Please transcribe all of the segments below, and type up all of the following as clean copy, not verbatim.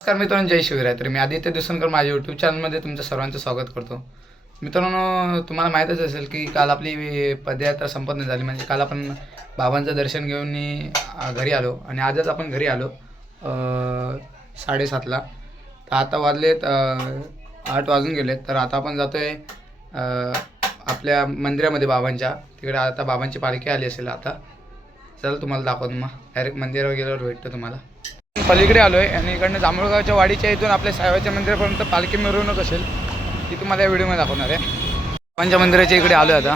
नमस्कार मित्रांनो, जय शिवराय. तर मी आदित्य दिवसनकर माझ्या यूट्यूब चॅनलमध्ये तुमचं सर्वांचं स्वागत करतो. मित्रांनो, तुम्हाला माहीतच असेल की काल आपली पदयात्रा संपन्न झाली. म्हणजे काल आपण बाबांचं दर्शन घेऊन घरी आलो आणि आजच आपण घरी आलो 7:30ला. तर आता वाजलेत 8 वाजून गेलेत. तर आता आपण जातो आहे आपल्या मंदिरामध्ये बाबांच्या. तिकडे आता बाबांची पालखी आली असेल. आता चल तुम्हाला दाखवतो. मग डायरेक्ट मंदिरावर गेल्यावर भेटतो तुम्हाला. पलीकडे आलो आहे आणि इकडनं जांभूळगावच्या वाडीच्या इथून आपल्या साहेबाच्या मंदिरापर्यंत पालखी मिरवणूक असेल ती तुम्हाला या व्हिडिओमध्ये दाखवणार आहे. बाबांच्या मंदिराच्या इकडे आलो आहे आता.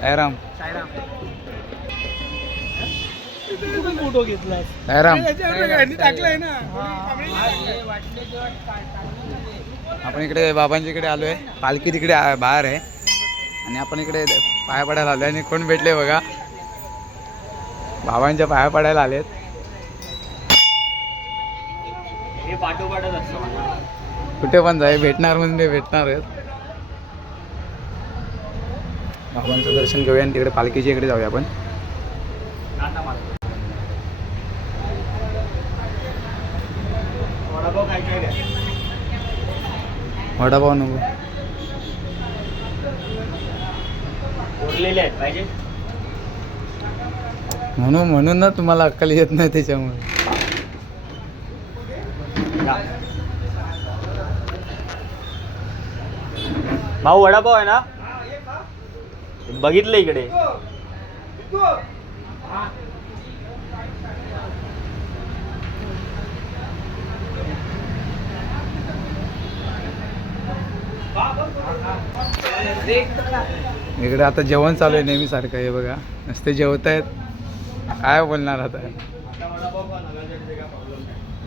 साईराम फोटो घेतला साईराम. टाकलाय ना. आपण इकडे बाबांच्या इकडे आलो आहे. पालखी तिकडे बाहेर आहे आणि आपण इकडे पाया पडायला आलो आहे. आणि कोण भेटले बघा, बाबांच्या पाया पडायला आलेत. पाठोपाठच असतो कुठे पण जाय भेटणार म्हणजे भेटणार आहेत. बाबांचं दर्शन घेऊया आणि तिकडे पालखीच्या इकडे जाऊया आपण. वडापाव नको उरलेले आहेत पाहिजे म्हणून ना तुम्हाला अक्कल येत नाही त्याच्यामुळे. भाऊ वडापाव आहे ना, बघितलं इकडे. इकडे आता जेवण चालू आहे नेहमी सारखं. हे बघा, नुसते जेवत आहेत. काय बोलणार आता,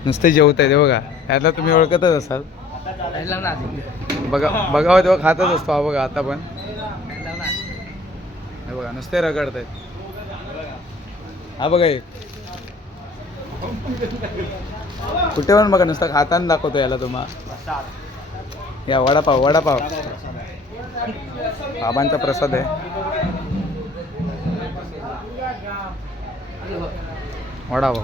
नुसते जेवत आहेत. हे बघा, यातला तुम्ही ओळखतच असाल. बघावं तेव्हा खातच असतो. हा बघा, आता पण हे बघा नुसते रगडत आहेत. हा बघा, एक कुठे पण बघा नुसतं खाताना दाखवतो याला तुम्हाला. या वडापाव बाबांचा प्रसाद आहे. वडापाव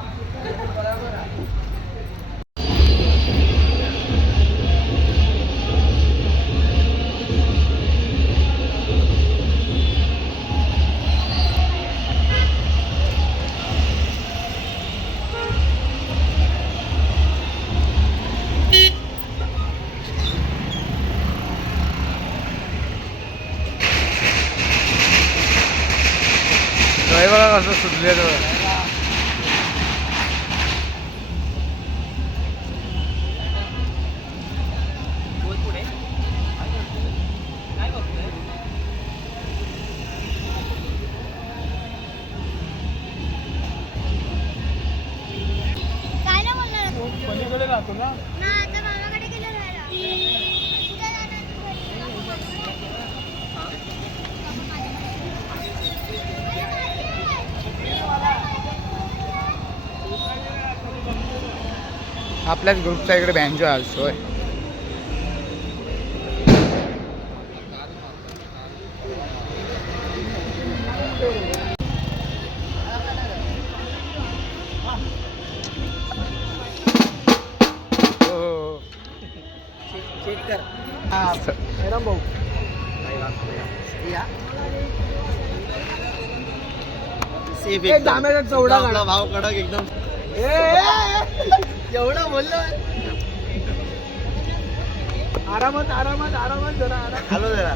बघा कसं सुटले. पलीकडे राहतो ना. आपल्याच ग्रुपचा इकडे बँजो असतोय. चेक कर. राम भाऊ चौडा भाव कडक एकदम. एवढं बोललो. आरामात जरा हॅलो जरा.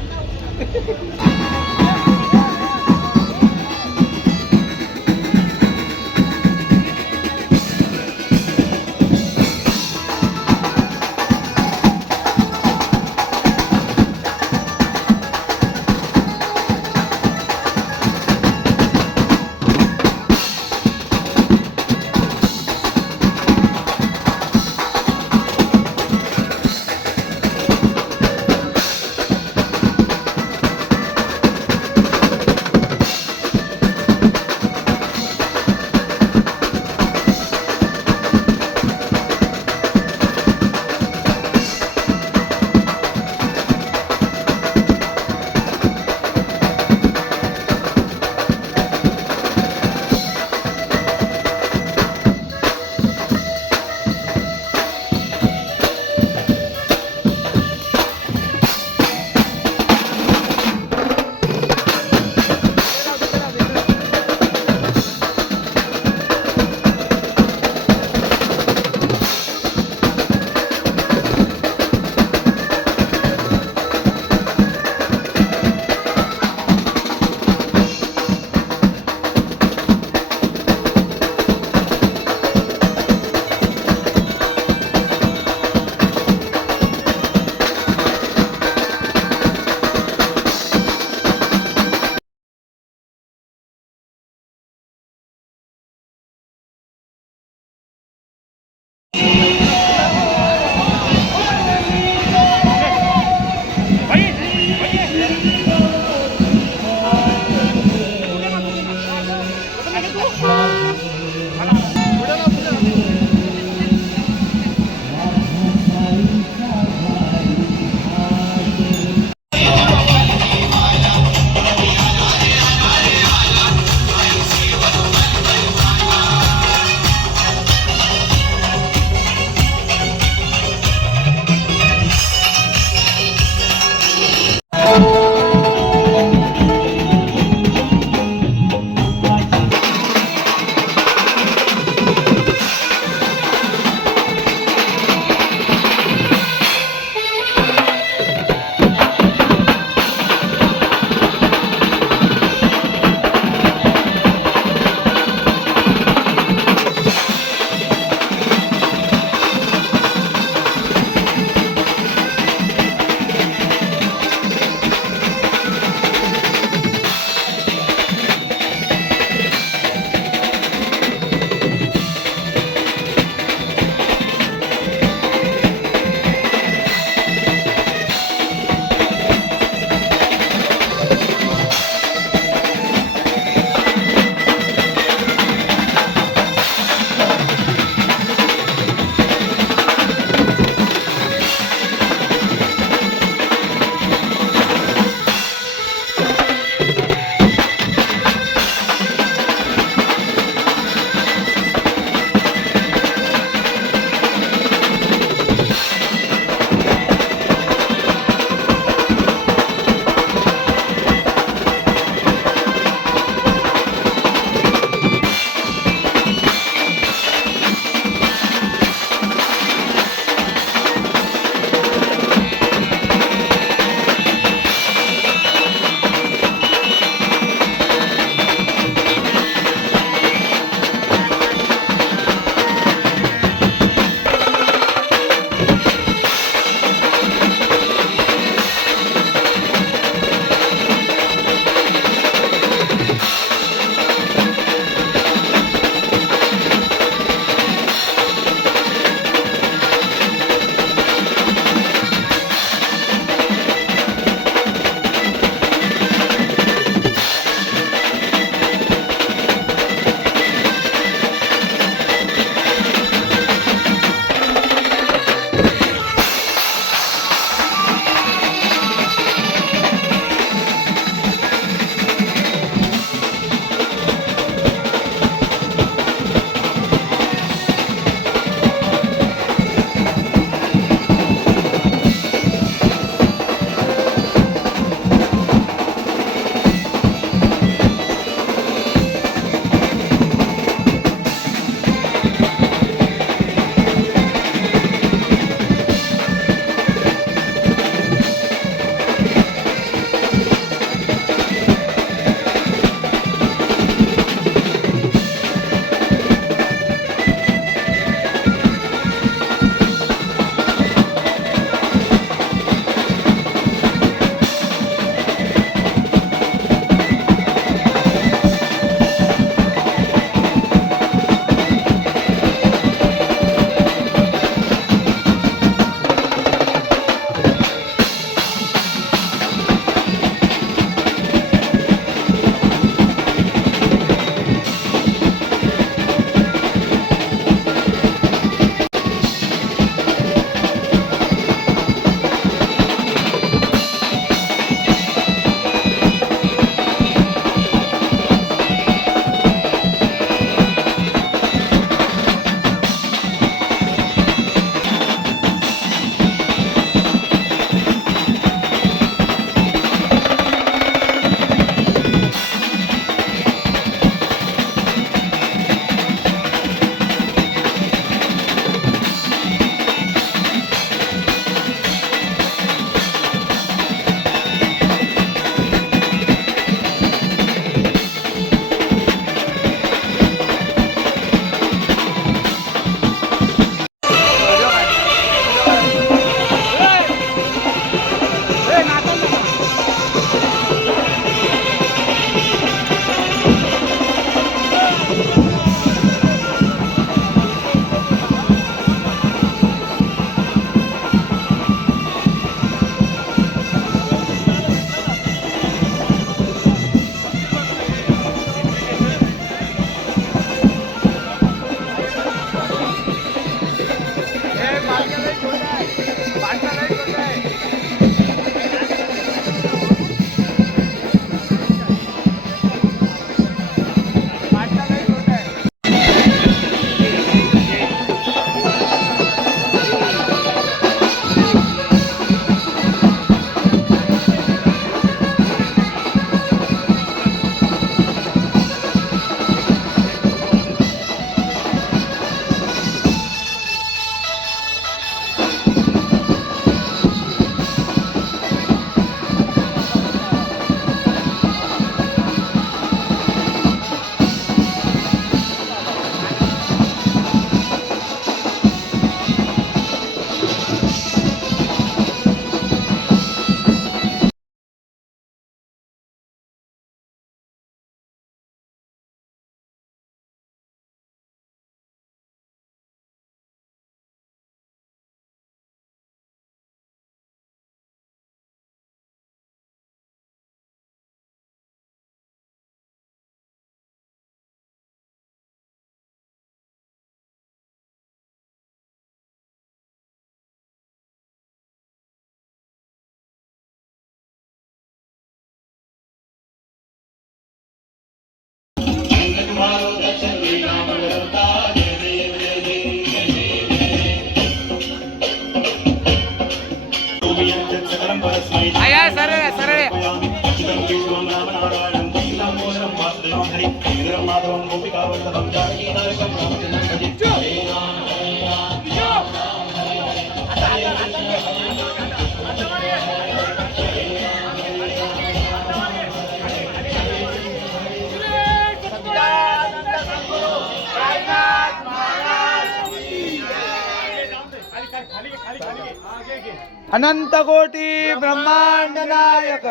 अनंत कोटी ब्रह्मांड नायक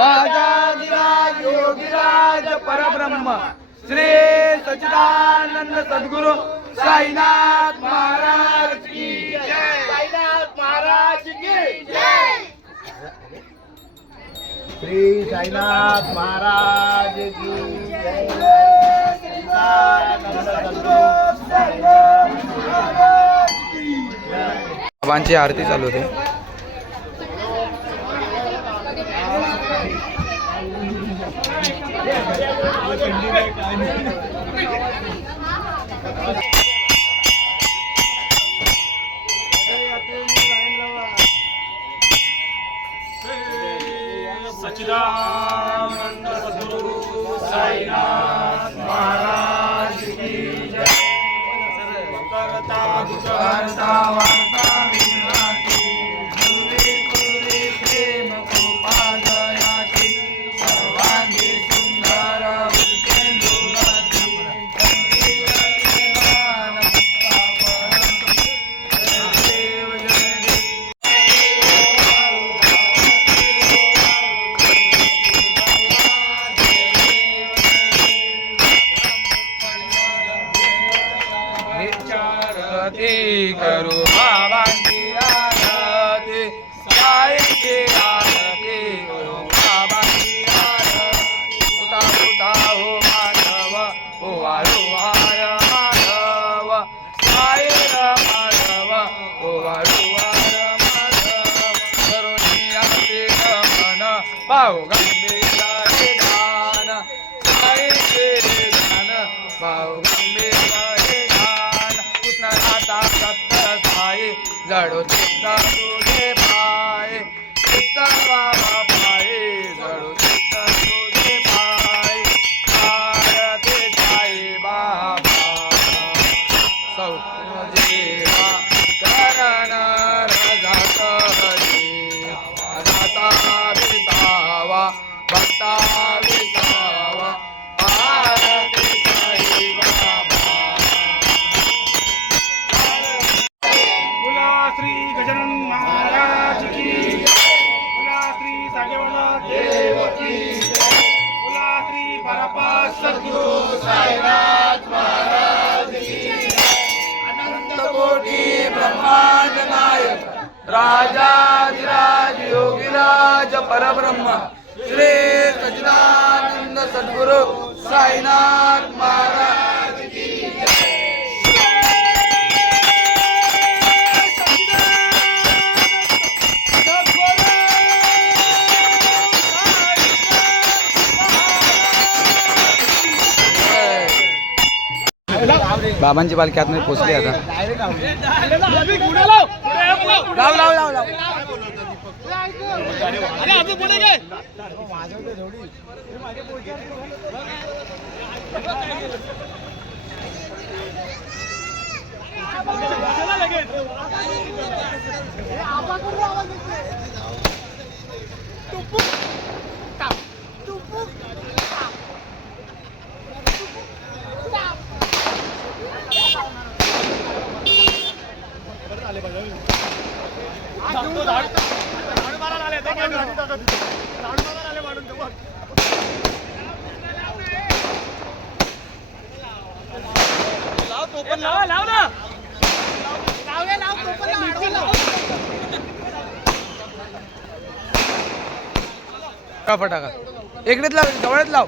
राजाधिराज योगीराज परब्रह्म श्री सच्चिदानंद सद्गुरु साईनाथ महाराज की जय. साईनाथ महाराज की जय. श्री साईनाथ महाराज की जय. बाबांची आरती चालू होते. सच्चिदानंद सद्गुरु साईनाथ महाराज की जय. करता करता वार्ता विराती गुरुवे गुरुवे प्रेम कृपादयाची सर्वांगी सुंदर उपेंदुराची देव जय आरती करू बाबांची आरती साईंची आरती करू बाबांची आरती फुटा फुटा हो माधव हो वाळू वार माधव साईर माधव हो वाळू वार माधव करुणी आरती मन पाहू गंभीर ध्यान साईचे ध्यान पाहू गंभीर नाता सप्त साई जडो चित्त तुझे पाय चित्त बाबा पाय जडो चित्त तुझे पाय आरती साई बाबा सौजीवा करण रजात दाता विसावा भक्ता विसावा आरती साई बाबा. श्री गजानन महाराज की बोला श्री सागेवाला देव की बोला श्री बारापास सद्गुरु साईनाथ महाराज की अनंत कोटी ब्रह्मांड नायक राजाधिराज योगीराज परब्रह्म श्री सच्चिदानंद सद्गुरु साईनाथ महाराज की जय. बाबांची पालखी आतमध्ये पोचली आता. लाव लाव लाव लाव. फटाका इकडेच लाव जवळच लाव.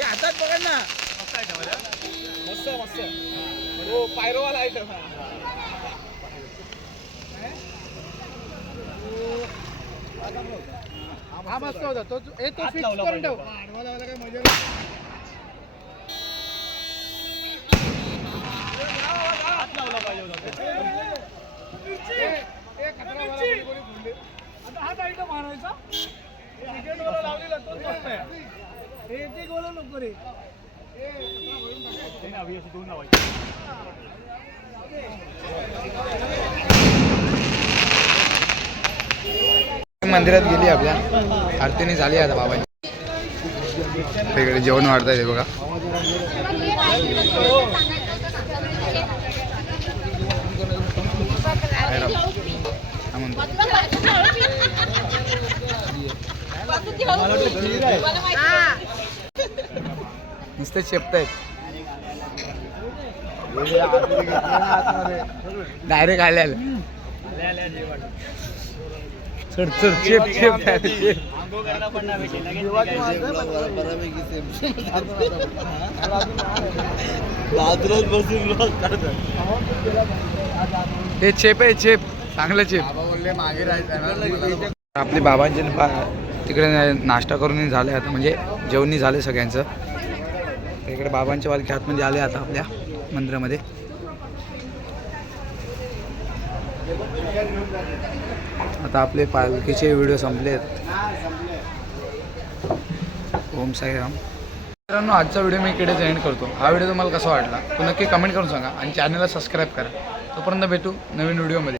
हातात बघा ना मस्त मस्त हो पायरोवाला आहे हा मस्त होता तो फिक्स करून ठेव. मंदिरात गेली आपल्या आरतीने झाली आता बाबांची. तिकडे जेवण वाढत आहे बघा. नुसते चेपतायत डायरेक्ट आले आले. चढ चढ चेप चेप हे चेप आहे चेप चांगलं चेप. आपली बाबांची तिकडे नाश्ता करून झाले आता म्हणजे जेवणी झाले सगळ्यांचं. इकडे बाबांच्या पालखी आतमध्ये आले आता आपल्या मंदिरामध्ये. आता आपले पालखीचे व्हिडिओ संपलेत. ओम साईराम. मित्रांनो आजचा व्हिडिओ मी इकडेच एंड करतो. हा व्हिडिओ तुम्हाला कसा वाटला तो नक्की कमेंट करून सांगा आणि चॅनलला सबस्क्राईब करा. तोपर्यंत भेटू नवीन व्हिडिओमध्ये.